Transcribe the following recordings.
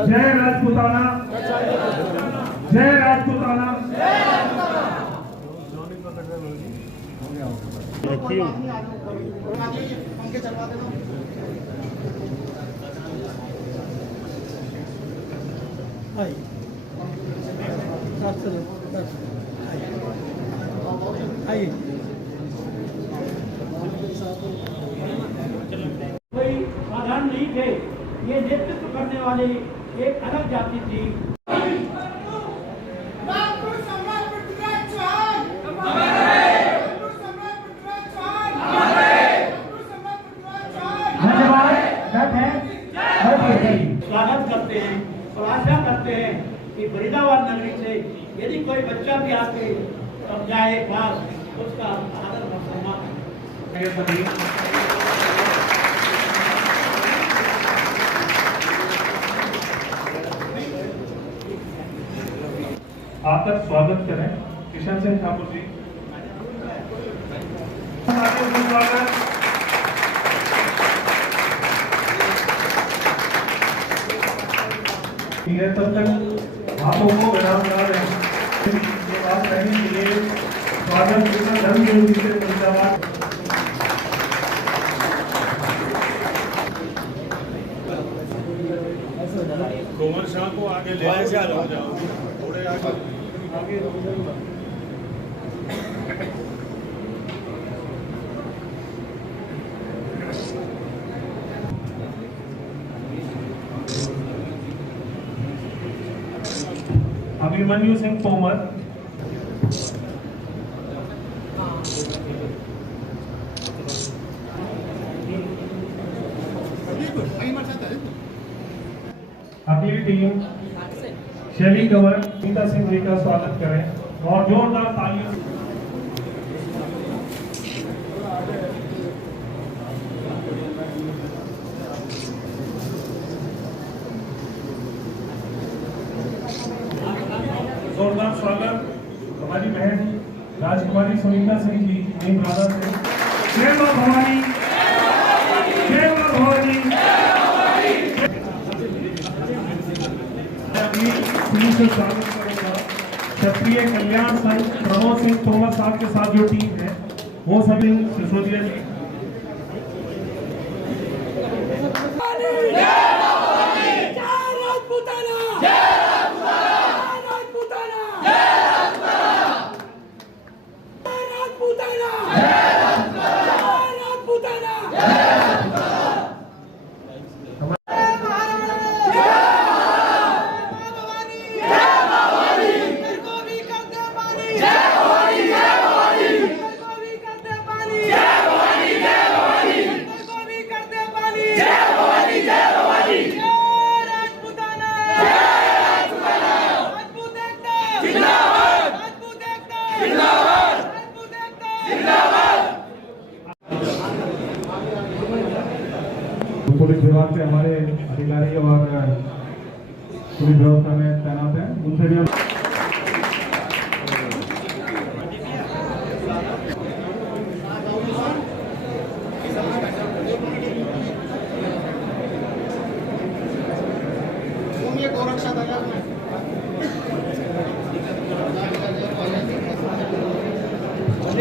जय राजपूताना, जय राजपूताना। कोई साधारण नहीं थे, ये नेतृत्व करने वाले एक अलग जाति थी। स्वागत करते हैं और आशा करते हैं कि फरीदाबाद नगरी से यदि कोई बच्चा भी आके जाए बाहर उसका आदर और सम्मान। आकर स्वागत करें किशन सिंह ठाकुर जी। तब तक हाथों को विराम करा दें। ये बात कहने के लिए स्वागत धर्म योगी से फरीदाबाद। कोमल शाह को आगे ले जाओ, थोड़े आगे। अभिमन्यु सिंह तोमर, अगली टीम शैली कंवर गीता सिंह जी का स्वागत करें और जोरदार तालियों। जोरदार स्वागत हमारी बहन राजकुमारी सुनीता सिंह जी नीम राधा से। जय मां भवानी, जय मां भवानी। से स्वागत करूंगा क्षत्रिय कल्याण संघ प्रमोद सिंह तोमर साहब के साथ जो टीम है वो सभी सिसोदिया जी। पुलिस विभाग से हमारे अधिकारी और पुलिस व्यवस्था में तैनात हैं, उनसे भी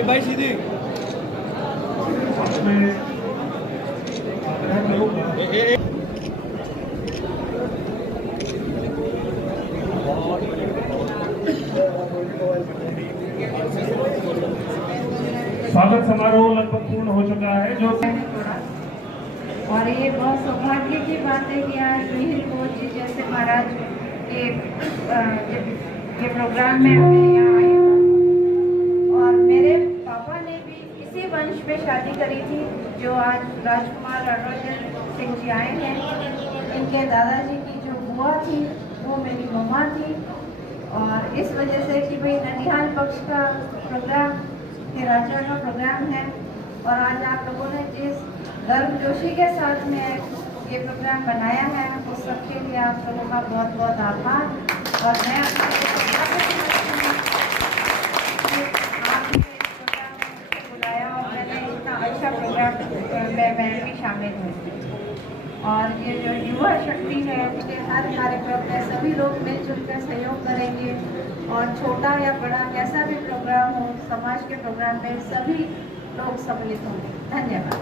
भाई सीधी स्वागत समारोह लगभग पूर्ण हो चुका है। जो और ये बहुत सौभाग्य की बात है कि आज मिहिर कोच महाराज के ये प्रोग्राम में मैं यहाँ आई हूँ। और मेरे पापा ने भी इसी वंश में शादी करी थी जो आज राजकुमार रणरंजन सिंह जी आए हैं। इनके दादाजी की जो बुआ थी वो मेरी मम्मा थी। और इस वजह से कि भाई ननिहाल पक्ष का प्रोग्राम के राज्य का प्रोग्राम है और आज आप लोगों ने जिस गर्मजोशी के साथ में ये प्रोग्राम बनाया है उस सबके लिए आप लोगों का बहुत बहुत आभार। और मैं आपने बुलाया और मैंने इतना अच्छा प्रोग्राम मैं भी शामिल हुई। और ये जो युवा शक्ति है उसके हर कार्यक्रम में सभी लोग मिलजुल कर सहयोग करेंगे और छोटा या बड़ा कैसा भी प्रोग्राम हो समाज के प्रोग्राम में सभी लोग सम्मिलित होंगे। धन्यवाद।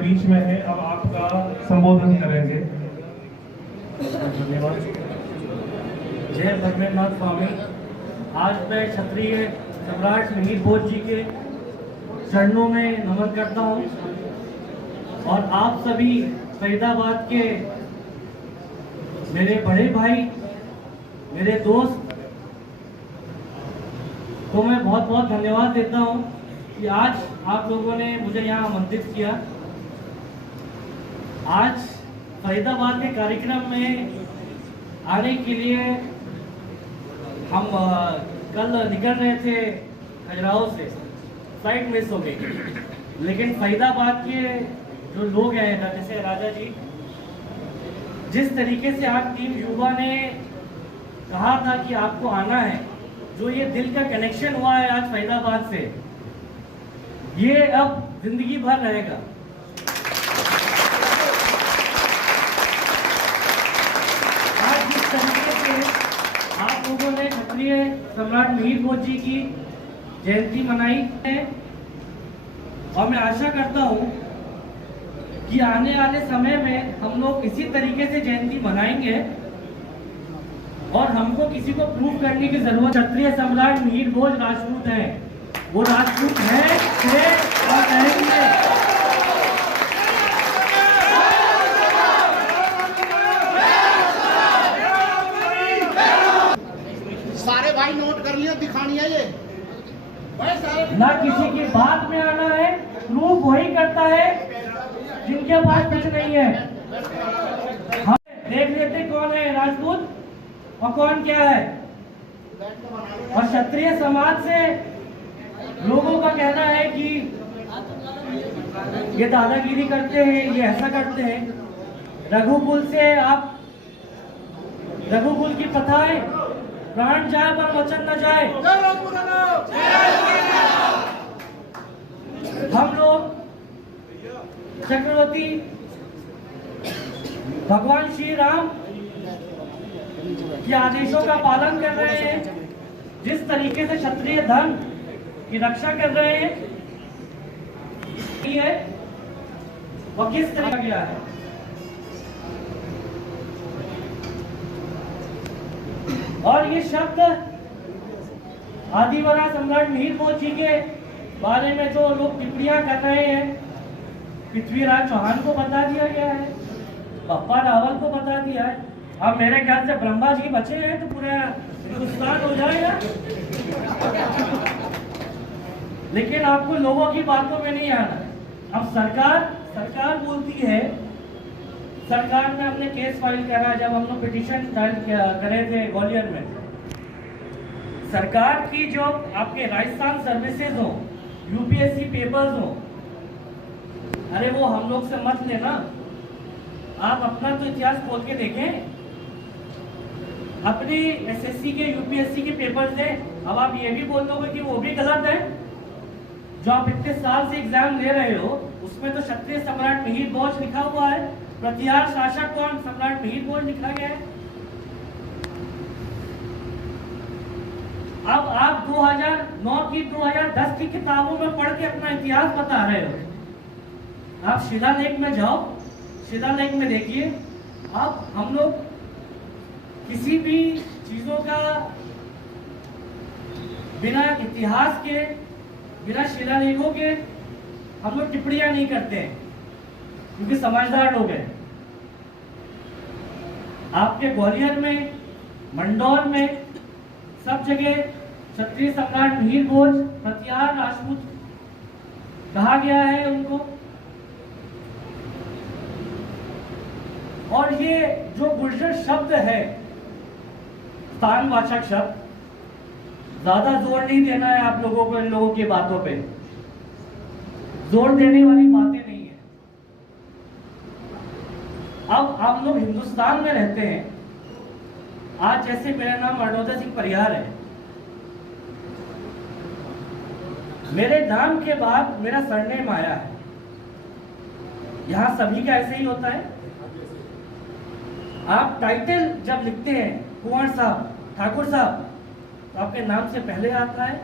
बीच में है, अब आपका संबोधन करेंगे। धन्यवाद। जय भगवनाथ स्वामी। आज मैं क्षत्रिय सम्राट मिहिर भोज जी के चरणों में नमन करता हूँ और आप सभी फरीदाबाद के मेरे बड़े भाई मेरे दोस्त को मैं बहुत बहुत धन्यवाद देता हूँ कि आज आप लोगों ने मुझे यहाँ आमंत्रित किया। आज फरीदाबाद के कार्यक्रम में आने के लिए हम कल निकल रहे थे खजुराहो से, फ्लाइट मिस हो गई। लेकिन फरीदाबाद के जो लोग हैं जैसे राजा जी, जिस तरीके से आज टीम युवा ने कहा था कि आपको आना है, जो ये दिल का कनेक्शन हुआ है आज फरीदाबाद से, ये अब जिंदगी भर रहेगा। आज जिस तरीके से आप लोगों ने क्षत्रिय सम्राट मिहिर भोज जी की जयंती मनाई है और मैं आशा करता हूं कि आने वाले समय में हम लोग इसी तरीके से जयंती मनाएंगे और हमको किसी को प्रूव करने की जरूरत। क्षत्रिय सम्राट मिहिर भोज राजपूत हैं, वो राजपूत हैं थे और रहेंगे। सारे भाई नोट कर लियो, दिखानी है ये भाई सारे। ना किसी की बात में आना है, प्रूफ वही करता है जिनके पास कुछ नहीं है। हम देख लेते कौन है राजपूत और कौन क्या है। और क्षत्रिय समाज से लोगों का कहना है कि ये दादागिरी करते हैं, ये ऐसा करते हैं। रघुकुल से आप रघुकुल की प्रथाएं प्राण जाए पर वचन न जाए। हम लोग चक्रवर्ती भगवान श्री राम के आदेशों का पालन कर रहे हैं। जिस तरीके से क्षत्रिय धर्म की रक्षा कर रहे हैं वो किस तरह गया है। और ये शब्द आदिवासी सम्राट मिहिर भोज जी के बारे में जो लोग टिप्पणियां कर रहे हैं, पृथ्वीराज चौहान को बता दिया गया है, बप्पा रावल को बता दिया है। अब मेरे ख्याल से ब्रह्मा जी बचे हैं तो पूरा हिंदुस्तान हो जाएगा। लेकिन आपको लोगों की बातों में नहीं आना। अब सरकार बोलती है, सरकार ने अपने केस फाइल करा जब हम लोग पिटीशन फाइल करे थे ग्वालियर में। सरकार की जो आपके राजस्थान सर्विसेज हो, यूपीएससी पेपर्स हो, अरे वो हम लोग से मत लेना। आप अपना तो इतिहास खोल के देखें, अपनी एसएससी के यूपीएससी के पेपर्स दें। अब आप ये भी बोल दोगे कि वो भी गलत है। जो आप इतने साल से एग्जाम ले रहे हो उसमें तो क्षत्रिय सम्राट मिहिर भोज लिखा हुआ है, प्रतिहार शासक कौन, सम्राट मिहिर भोज लिखा गया है। अब आप 2009 की 2010 की किताबों में पढ़ के अपना इतिहास बता रहे हो। आप शिलालेख में जाओ, शिलालेख में देखिए। अब हम लोग किसी भी चीजों का बिना इतिहास के, बिना शिलालेखों के हम लोग टिप्पणियां नहीं करते हैं, क्योंकि समझदार लोग हैं। आपके ग्वालियर में, मंदसौर में, सब जगह क्षत्रिय सम्राट मिहिर भोज, प्रतिहार राजपूत कहा गया है उनको। और ये जो गुर्जर शब्द है, स्थानवाचक शब्द, ज्यादा जोर नहीं देना है आप लोगों को इन लोगों की बातों पे, जोर देने वाली बातें नहीं है। अब आप लोग हिंदुस्तान में रहते हैं। आज जैसे मेरा नाम अरुणोदय सिंह परिहार है, मेरे नाम के बाद मेरा सरनेम आया है। यहां सभी का ऐसे ही होता है। आप टाइटल जब लिखते हैं कुंवर साहब, ठाकुर साहब, तो आपके नाम से पहले आता है।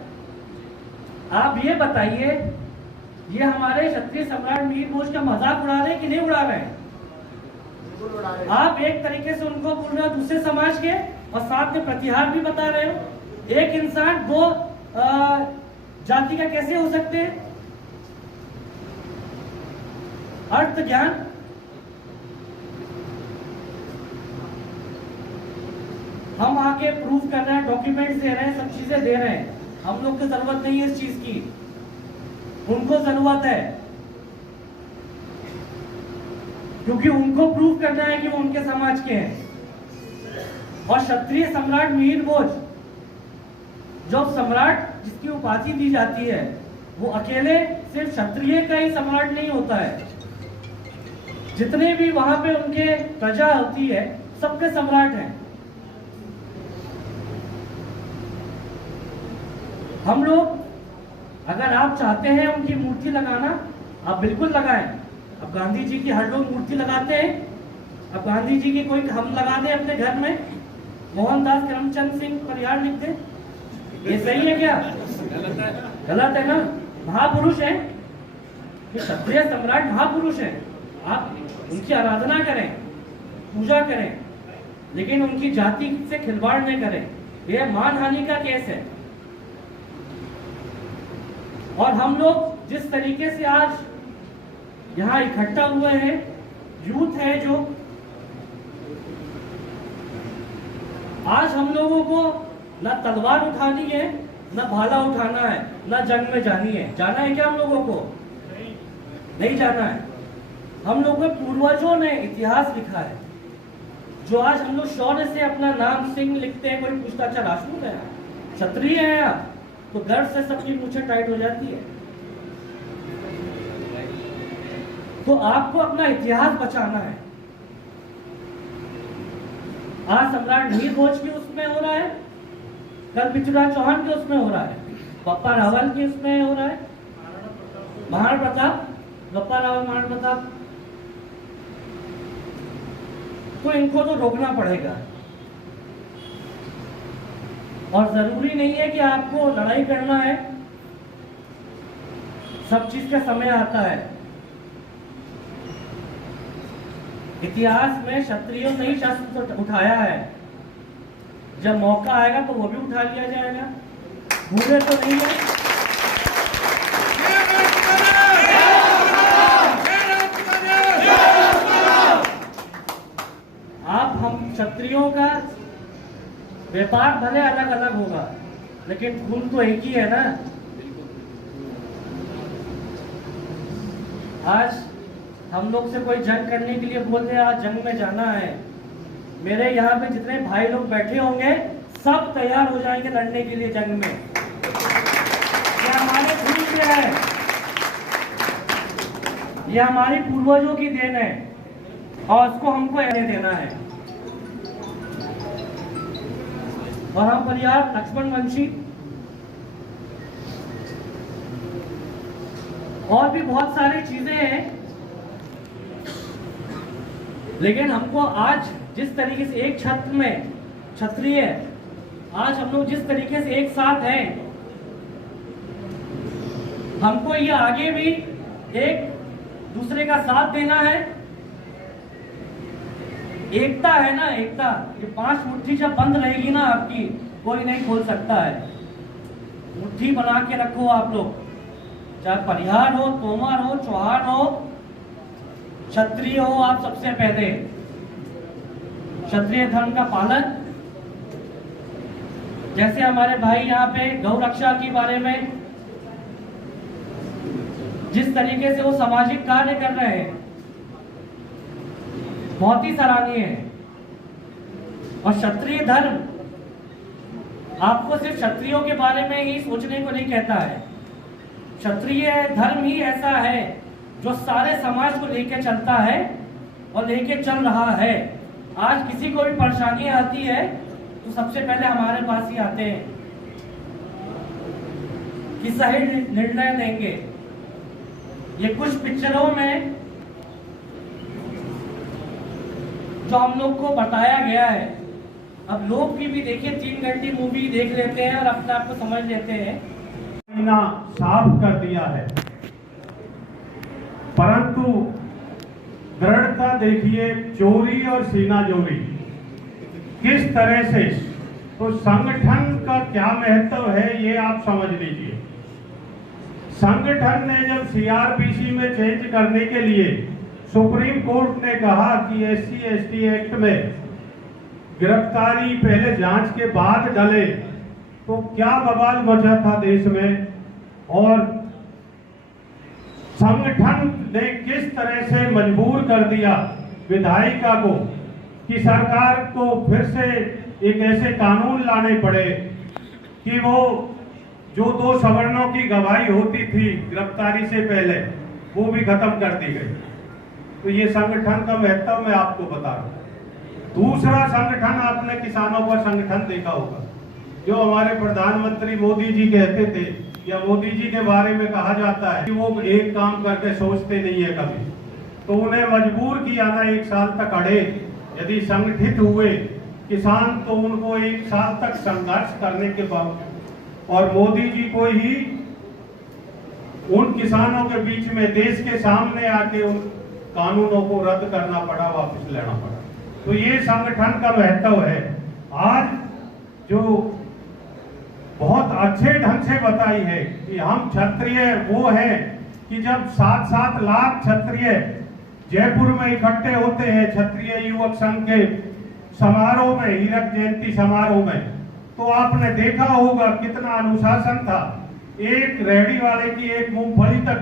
आप ये बताइए, ये हमारे क्षत्रिय सम्राट मिहिर भोज का मजाक उड़ा रहे हैं कि नहीं उड़ा रहे हैं? आप एक तरीके से उनको बोल रहे हो दूसरे समाज के, और साथ में प्रतिहार भी बता रहे हो। एक इंसान दो जाति का कैसे हो सकते हैं? अर्थ ज्ञान। हम आके प्रूफ कर रहे हैं, डॉक्यूमेंट्स दे रहे हैं, सब चीजें दे रहे हैं। हम लोग को जरूरत नहीं है इस चीज की, उनको जरूरत है, क्योंकि उनको प्रूफ करना है कि वो उनके समाज के हैं। और क्षत्रिय सम्राट मिहिर भोज, जो सम्राट जिसकी उपाधि दी जाती है, वो अकेले सिर्फ क्षत्रिय का ही सम्राट नहीं होता है। जितने भी वहां पे उनके प्रजा होती है, सबके सम्राट हैं। हम लोग, अगर आप चाहते हैं उनकी मूर्ति लगाना, आप बिल्कुल लगाएं। अब गांधी जी की हर लोग मूर्ति लगाते हैं। अब गांधी जी की कोई हम लगा दें अपने घर में, मोहनदास करमचंद सिंह परिहार लिख दें, ये सही है क्या? गलत है ना? महापुरुष हैं, क्षत्रिय सम्राट महापुरुष हैं। आप उनकी आराधना करें, पूजा करें, लेकिन उनकी जाति से खिलवाड़ नहीं करें। यह मानहानि का केस है। और हम लोग जिस तरीके से आज यहाँ इकट्ठा हुए हैं, यूथ है जो, आज हम लोगों को ना तलवार उठानी है, ना भाला उठाना है, ना जंग में जानी है। जाना है क्या हम लोगों को? नहीं जाना है। हम लोगों के पूर्वजों ने इतिहास लिखा है, जो आज हम लोग शौर्य से अपना नाम सिंह लिखते हैं। कोई पूछता अच्छा राजपूत है, क्षत्रिय है आप, तो गर्व से सबकी मूछें टाइट हो जाती है। तो आपको अपना इतिहास बचाना है। आज सम्राट मिहिर भोज की उसमें हो रहा है, कल पृथ्वीराज चौहान के उसमें हो रहा है, बप्पा रावल के उसमें हो रहा है, महाराणा प्रताप, बप्पा रावल, महाराणा प्रताप। तो इनको तो रोकना पड़ेगा। और जरूरी नहीं है कि आपको लड़ाई करना है, सब चीज का समय आता है। इतिहास में क्षत्रियों ने ही शस्त्र उठाया है। जब मौका आएगा तो वो भी उठा लिया जाएगा, भूले तो नहीं है। आप हम क्षत्रियों का व्यापार भले अलग अलग होगा, लेकिन खून तो एक ही है ना। आज हम लोग से कोई जंग करने के लिए बोल रहे, आज जंग में जाना है, मेरे यहाँ पे जितने भाई लोग बैठे होंगे सब तैयार हो जाएंगे लड़ने के लिए जंग में। ये हमारे खून से है, ये हमारे पूर्वजों की देन है, और उसको हमको रहने देना है। और हम परिवार लक्ष्मण वंशी और भी बहुत सारी चीजें हैं, लेकिन हमको आज जिस तरीके से एक छत में क्षत्रिय, आज हम लोग जिस तरीके से एक साथ हैं, हमको ये आगे भी एक दूसरे का साथ देना है। एकता है ना, एकता, ये 5 मुट्ठी जब बंद रहेगी ना आपकी, कोई नहीं खोल सकता है। मुट्ठी बना के रखो आप लोग, चाहे परिहार हो, तोमर हो, चौहान हो, क्षत्रिय हो, आप सबसे पहले क्षत्रिय धर्म का पालन। जैसे हमारे भाई यहाँ पे गौ रक्षा के बारे में जिस तरीके से वो सामाजिक कार्य कर रहे हैं, बहुत ही सराहनीय है। और क्षत्रिय धर्म आपको सिर्फ क्षत्रियों के बारे में ही सोचने को नहीं कहता है। क्षत्रिय धर्म ही ऐसा है जो सारे समाज को लेकर चलता है और लेके चल रहा है। आज किसी को भी परेशानी आती है तो सबसे पहले हमारे पास ही आते हैं कि सही निर्णय देंगे। ये कुछ पिक्चरों में जो हम लोग को बताया गया है, अब लोग भी देखिए 3 घंटे मूवी देख लेते हैं और अपने आप को समझ लेते हैं। महीना साफ कर दिया है, परंतु दृढ़ता देखिए, चोरी और सीना जोरी किस तरह से, तो संगठन का क्या महत्व है ये आप समझ लीजिए। संगठन ने जब सीआरपीसी में चेंज करने के लिए सुप्रीम कोर्ट ने कहा कि SC/ST एक्ट में गिरफ्तारी पहले जांच के बाद डले, तो क्या बवाल मचा था देश में। और संगठन ने किस तरह से मजबूर कर दिया विधायिका को कि सरकार को फिर से एक ऐसे कानून लाने पड़े कि वो जो 2 सवर्णों की गवाही होती थी गिरफ्तारी से पहले, वो भी खत्म कर दी गई। तो ये संगठन का महत्व मैं आपको बता रहा हूं। दूसरा संगठन, आपने किसानों का संगठन देखा होगा, जो हमारे प्रधानमंत्री मोदी जी कहते थे, या मोदी जी के बारे में कहा जाता है कि वो एक काम करके सोचते नहीं है कभी, तो उन्हें मजबूर किया ना 1 साल तक अड़े। यदि संगठित हुए किसान तो उनको 1 साल तक संघर्ष करने के बाद, और मोदी जी को ही उन किसानों के बीच में देश के सामने आके उन कानूनों को रद्द करना पड़ा, वापस लेना पड़ा। तो ये संगठन का महत्व है। आज जो बहुत अच्छे ढंग से बताई है कि हम क्षत्रिय वो हैं कि जब 7-7 लाख क्षत्रिय जयपुर में इकट्ठे होते हैं क्षत्रिय युवक संघ के समारोह में, हीरक जयंती समारोह में, तो आपने देखा होगा कितना अनुशासन था। एक रेहड़ी वाले की एक मूंगफली तक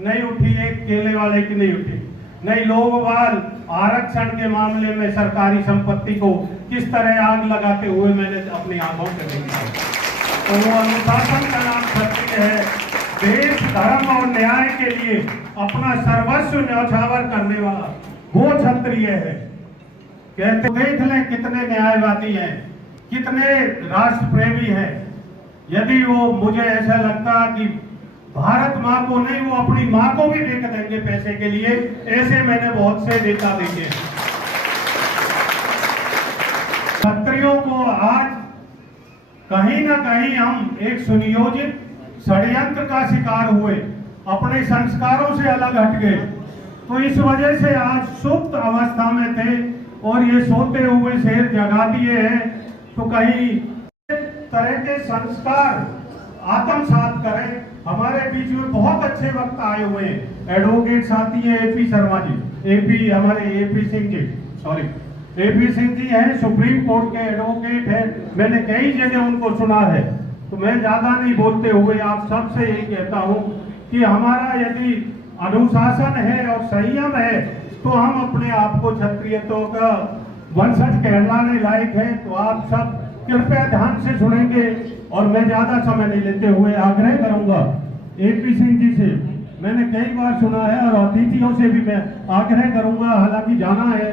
नहीं उठी, एक केले वाले की नहीं उठी। नहीं, लोगवाल आरक्षण के मामले में सरकारी संपत्ति को किस तरह आग लगाते हुए मैंने अपनी आंखों से देखा। तो वो अनुशासन का नाम क्षत्रिय है। देश, धर्म और न्याय के लिए अपना सर्वस्व न्यौछावर करने वाला वो क्षत्रिय है। कहते देख लें कितने न्यायवादी हैं, कितने राष्ट्र प्रेमी हैं। यदि वो, मुझे ऐसा लगता कि भारत माँ को नहीं, वो अपनी माँ को भी बेच देंगे पैसे के लिए, ऐसे मैंने बहुत से नेता देखे। क्षत्रियों को आज कहीं ना कहीं हम एक सुनियोजित षड्यंत्र का शिकार हुए, अपने संस्कारों से अलग हट गए। तो इस वजह से आज सुप्त अवस्था में थे और ये सोते हुए शेर जगा दिए हैं। तो कहीं तरह के संस्कार आत्मसात करें। हमारे बीच में बहुत अच्छे वक्त आए हुए हैं। एडवोकेट साथी है AP शर्मा जी, हमारे AP Singh ji, sorry AP Singh ji हैं, सुप्रीम कोर्ट के एडवोकेट हैं। मैंने कई जगह उनको सुना है। तो मैं ज्यादा नहीं बोलते हुए आप सबसे यही कहता हूं कि हमारा यदि अनुशासन है और संयम है तो हम अपने आप को क्षत्रियत्व का वंशज कहलाने लायक है। तो आप सब कृपया ध्यान से सुनेंगे और मैं ज्यादा समय नहीं लेते हुए आग्रह करूंगा AP सिंह जी से, मैंने कई बार सुना है, और अतिथियों से भी मैं आग्रह करूंगा, हालांकि जाना है,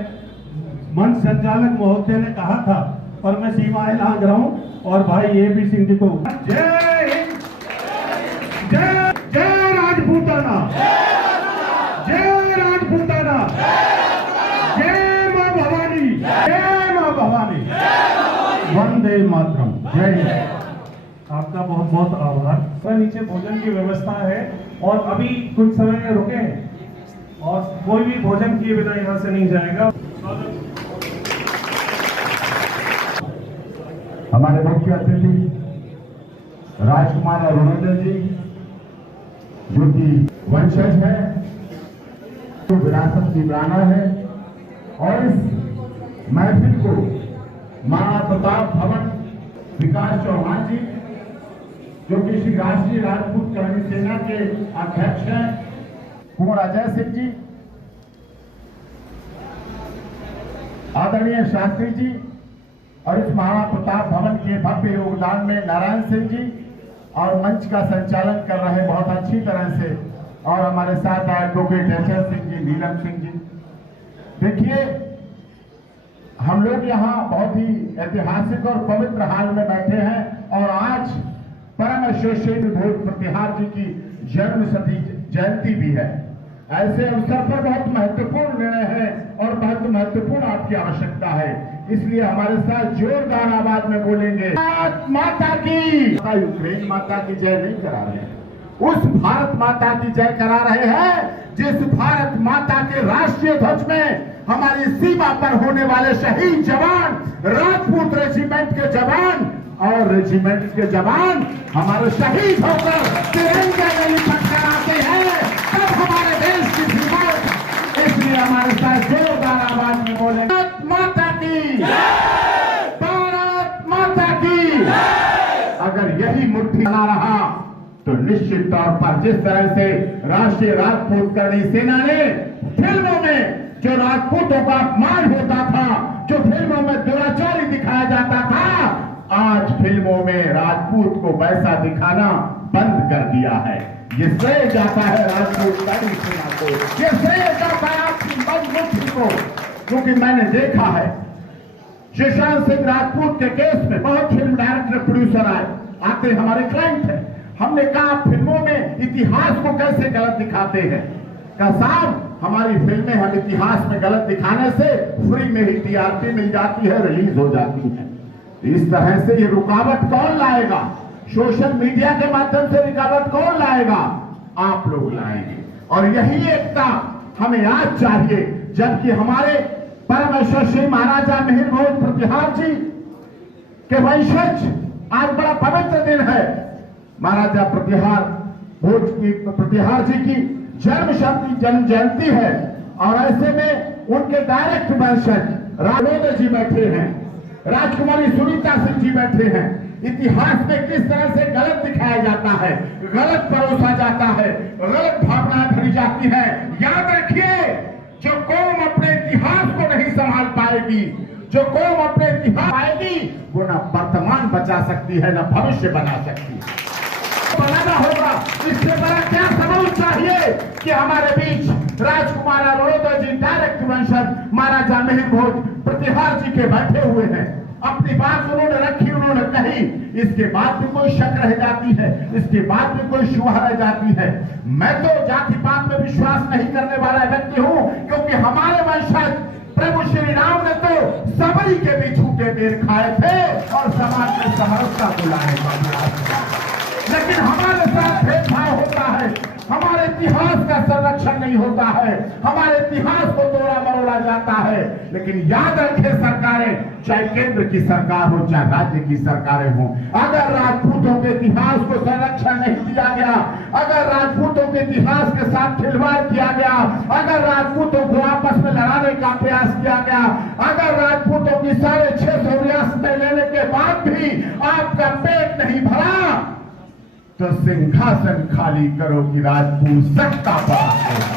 मंच संचालक महोदय ने कहा था, पर मैं सीमाएं लांघ रहा हूं। और भाई AP सिंह जी को जय हिंद, जय जय राजपूताना, जय राजपूताना, जय मां भवानी, जय मां भवानी, वंदे मातरम, जय हिंद। आपका बहुत बहुत आभार। नीचे भोजन की व्यवस्था है और अभी कुछ समय रुके हैं और कोई भी भोजन किए बिना यहाँ से नहीं जाएगा। हमारे मुख्य अतिथि राजकुमार अरुणोदय जी जो कि वंशज है, तो विरासत निभाना है। और इस महफिल को महाराणा प्रताप भवन विकास चौहान जी जो कि श्री राष्ट्रीय राजपूत कर्मी सेना के अध्यक्ष हैं, कुंवर अजय सिंह जी, आदरणीय शास्त्री जी, और इस महाराणा प्रताप भवन के भव्य योगदान में नारायण सिंह जी और मंच का संचालन कर रहे बहुत अच्छी तरह से, और हमारे साथ एडवोकेट एचएल सिंह जी, नीलम सिंह जी। देखिए, हम लोग यहाँ बहुत ही ऐतिहासिक और पवित्र हाल में बैठे हैं और आज परम श्रेष्ठ भोज प्रतिहार जी की जन्म शती जयंती भी है। ऐसे अवसर पर बहुत महत्वपूर्ण निर्णय है और बहुत महत्वपूर्ण आपकी आवश्यकता है, इसलिए हमारे साथ जोरदार आवाज में बोलेंगे भारत माता की। यूक्रेन माता की जय नहीं करा रहे हैं, उस भारत माता की जय करा रहे हैं जिस भारत माता के राष्ट्रीय ध्वज में हमारी सीमा पर होने वाले शहीद जवान, राजपूत रेजिमेंट के जवान और रेजिमेंट के जवान हमारे शहीद होकर तिरंगे में लिपट कर आते हैं, तब हमारे देश की सीमाओं, इसलिए हमारे साथ जोरदार आवाज में बोले भारत माता की, भारत माता की। अगर यही मुट्ठी बना रहा तो निश्चित तौर पर जिस तरह से राष्ट्रीय राजपूत कर्मी सेना ने फिल्मों में जो राजपूतों का अपमान होता था, जो फिल्मों में दुराचारी दिखाया जाता था, आज फिल्मों में राजपूत को वैसा दिखाना बंद कर दिया है। ये श्रेय जाता है राजपूत कर्मी सेना को, ये श्रेय जाता है आपकी मजबूती को, क्योंकि मैंने देखा है सुशांत सिंह राजपूत के केस में बहुत फिल्म डायरेक्टर प्रोड्यूसर आते हमारे क्लाइंट है। हमने कहा फिल्मों में इतिहास को कैसे गलत दिखाते हैं, का साहब हमारी फिल्में हम इतिहास में गलत दिखाने से फ्री में ही टीआरपी मिल जाती है, रिलीज हो जाती है। इस तरह से ये रुकावट कौन लाएगा? सोशल मीडिया के माध्यम से रुकावट कौन लाएगा? आप लोग लाएंगे। और यही एकता हमें आज चाहिए, जबकि हमारे परम यशस्वी महाराजा मिहिर भोज प्रतिहार जी के वंशज आज बड़ा पवित्र दिन है। महाराजा प्रतिहार भोज की प्रतिहार जी की जन्म जयंती है और ऐसे में उनके डायरेक्ट वंशज राणोदय जी बैठे हैं, राजकुमारी सुनीता सिंह जी बैठे हैं। इतिहास में किस तरह से गलत दिखाया जाता है, गलत परोसा जाता है, गलत भावनाएं भरी जाती है। याद रखिए, जो कौम अपने इतिहास को नहीं संभाल पाएगी, जो कौम अपने इतिहास पाएगी, वो ना वर्तमान बचा सकती है, ना भविष्य बना सकती है। बनाना होगा। इससे बड़ा क्या सबूत चाहिए कि हमारे बीच राजकुमार अरुणोदय जी डायरेक्ट वंशज महाराजा मिहिर भोज प्रतिहार जी के बैठे हुए हैं। अपनी बात उन्होंने रखी, उन्होंने कही, इसके बाद भी कोई शक रह जाती है, इसके बाद भी कोई शुबह रह जाती है। मैं तो जाति पात में विश्वास नहीं करने वाला व्यक्ति हूं, क्योंकि हमारे वंशज प्रभु श्री राम ने तो सबरी के भी छूटे बेर खाए थे और समाज में समरसता को लाने का प्रयास किया। लेकिन हमारे साथ भेदभाव होता है, हमारे इतिहास का संरक्षण नहीं होता है, हमारे इतिहास को तोड़ा मरोड़ा जाता है। लेकिन याद रखें सरकारें, चाहे केंद्र की सरकार हो चाहे राज्य की सरकारें हो, अगर राजपूतों के इतिहास को संरक्षण नहीं दिया गया, अगर राजपूतों के इतिहास के साथ खिलवाड़ किया गया, अगर राजपूतों को आपस में लड़ाने का प्रयास किया गया, अगर राजपूतों की 650 रियासतें लेने के बाद भी आपका पेट नहीं भरा, तो सिंहासन खाली करो कि राजपूत सत्ता पर आते हैं।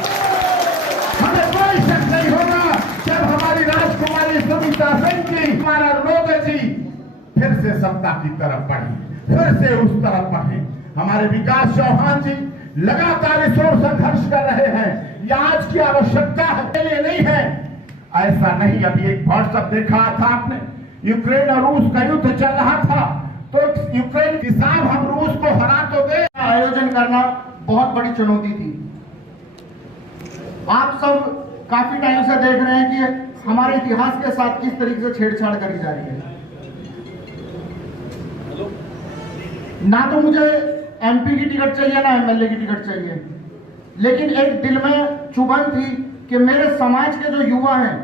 हमें कोई शक नहीं होगा जब हमारी राजकुमारी सुनीता सिंह जी, हमारा अरुणोदय जी फिर से सत्ता की तरफ बढ़े, फिर से उस तरफ बढ़े। हमारे विकास चौहान जी लगातार इस ओर संघर्ष कर रहे हैं। यह आज की आवश्यकता है, लिए नहीं है। ऐसा नहीं, अभी एक व्हाट्सएप देखा था आपने, यूक्रेन और रूस का युद्ध चल रहा था, तो यूक्रेन की साहब हम रूस को हरा तो दे। आयोजन करना बहुत बड़ी चुनौती थी। आप सब काफी टाइम से देख रहे हैं कि हमारे इतिहास के साथ किस तरीके से छेड़छाड़ करी जा रही है। ना तो मुझे एमपी की टिकट चाहिए ना एमएलए की टिकट चाहिए, लेकिन एक दिल में चुभन थी कि मेरे समाज के जो युवा हैं,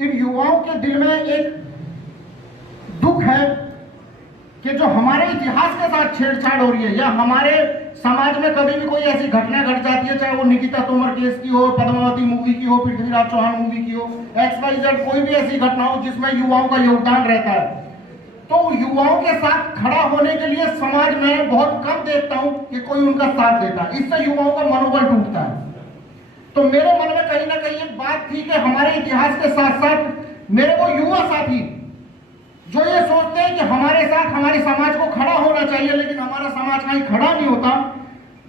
इन युवाओं के दिल में एक दुख है कि कि जो हमारे इतिहास के साथ छेड़छाड़ हो रही है, या हमारे समाज में कभी भी कोई ऐसी घटना घट जाती है, चाहे वो निकिता तोमर केस की हो, पद्मावती मूवी की हो, पृथ्वीराज चौहान मूवी की हो, XYZ कोई भी ऐसी घटना हो जिसमें युवाओं का योगदान रहता है, तो युवाओं के साथ खड़ा होने के लिए समाज में बहुत कम देखता हूं कि कोई उनका साथ देता है। इससे युवाओं का मनोबल टूटता है। तो मेरे मन में कहीं ना कहीं एक बात थी कि हमारे इतिहास के साथ साथ मेरे वो युवा साथी जो ये सोचते हैं कि हमारे साथ हमारे समाज को खड़ा होना चाहिए, लेकिन हमारा समाज कहीं खड़ा नहीं होता,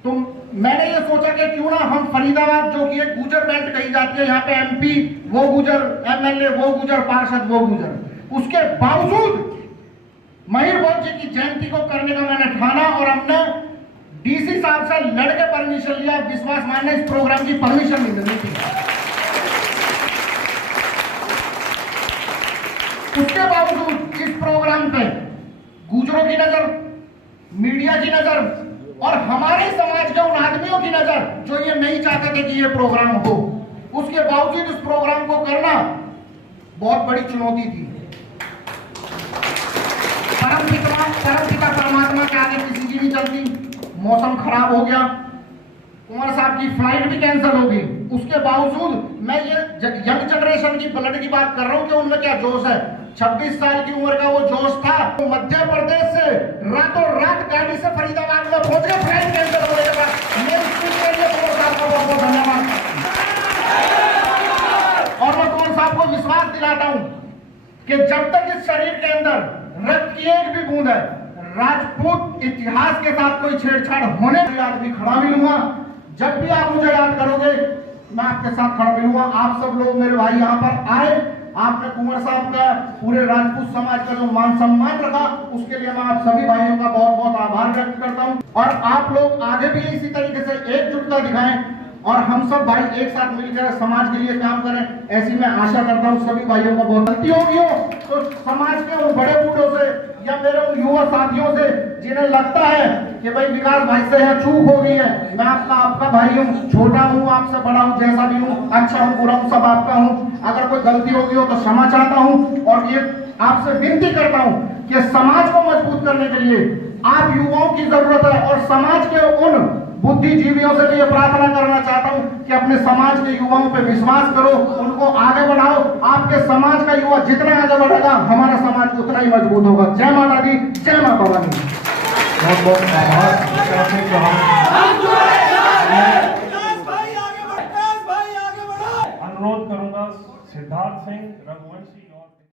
तो मैंने ये सोचा कि क्यों ना हम फरीदाबाद, जो कि एक गुजर बेल्ट कही जाती है, यहाँ पे MP वो गुजर, MLA वो गुजर, पार्षद वो गुजर, उसके बावजूद महिर भोज जी की जयंती को करने का मैंने ठाना और हमने DC साहब से लड़के परमिशन लिया। विश्वास मानने इस प्रोग्राम की परमिशन नहीं मिली थी। उसके बावजूद इस प्रोग्राम पे गुजरों की नजर, मीडिया की नजर और हमारे समाज के उन आदमियों की नजर जो ये नहीं चाहते थे कि ये प्रोग्राम हो, उसके बावजूद इस प्रोग्राम को करना बहुत बड़ी चुनौती थी। परमपिता परमात्मा के आगे किसी की नहीं चलती। मौसम खराब हो गया, कुंवर साहब की फ्लाइट भी कैंसिल हो गई, उसके बावजूद मैं ये यंग जनरेशन की ब्लड की बात कर रहा हूँ कि उनमें क्या जोश है। 26 साल की उम्र का वो जोश था। तो मध्य प्रदेश से रातों रात गाड़ी से फरीदाबाद में पहुंच गए, फ्लाइट कैंसिल होने के बाद। मैं उसके लिए कुंवर साहब को बहुत बहुत धन्यवाद, और मैं कुंवर साहब को विश्वास दिलाता हूँ कि जब तक इस शरीर के अंदर रक्त की एक भी बूंद है, राजपूत इतिहास के साथ कोई छेड़छाड़ होने के बाद भी खड़ा मिलूंगा। जब भी आप मुझे याद करोगे मैं आपके साथ खड़ा मिलूंगा। आप सब लोग मेरे भाई यहाँ पर आए, आपने कुंवर साहब का, पूरे राजपूत समाज का जो मान सम्मान रखा, उसके लिए मैं आप सभी भाइयों का बहुत बहुत आभार व्यक्त करता हूँ। और आप लोग आगे भी इसी तरीके से एकजुटता दिखाएं और हम सब भाई एक साथ मिलकर समाज के लिए काम करें, ऐसी मैं आशा करता हूँ। सभी भाइयों का बहुत गलती होगी हो तो समाज के उन बड़े बूढ़ों से या मेरे उन युवा साथियों से जिन्हें लगता है कि भाई विकास भाई से यहाँ चूक हो गई है, मैं आपका भाई हूँ, छोटा हूँ, आपसे बड़ा हूँ, जैसा भी हूँ, अच्छा हूँ, बुरा हूँ, सब आपका हूँ। अगर कोई गलती होगी हो तो क्षमा चाहता हूँ और ये आपसे विनती करता हूँ कि समाज को मजबूत करने के लिए आप युवाओं की जरूरत है, और समाज के उन बुद्धिजीवियों से भी ये प्रार्थना करना चाहता हूं कि अपने समाज के युवाओं पे विश्वास करो, उनको आगे बढ़ाओ। आपके समाज का युवा जितना आगे बढ़ेगा, हमारा समाज उतना ही मजबूत होगा। जय माता दी, जय माता भवानी। बहुत बहुत अनुरोध करूंगा सिद्धार्थ सिंह रघुवंशी।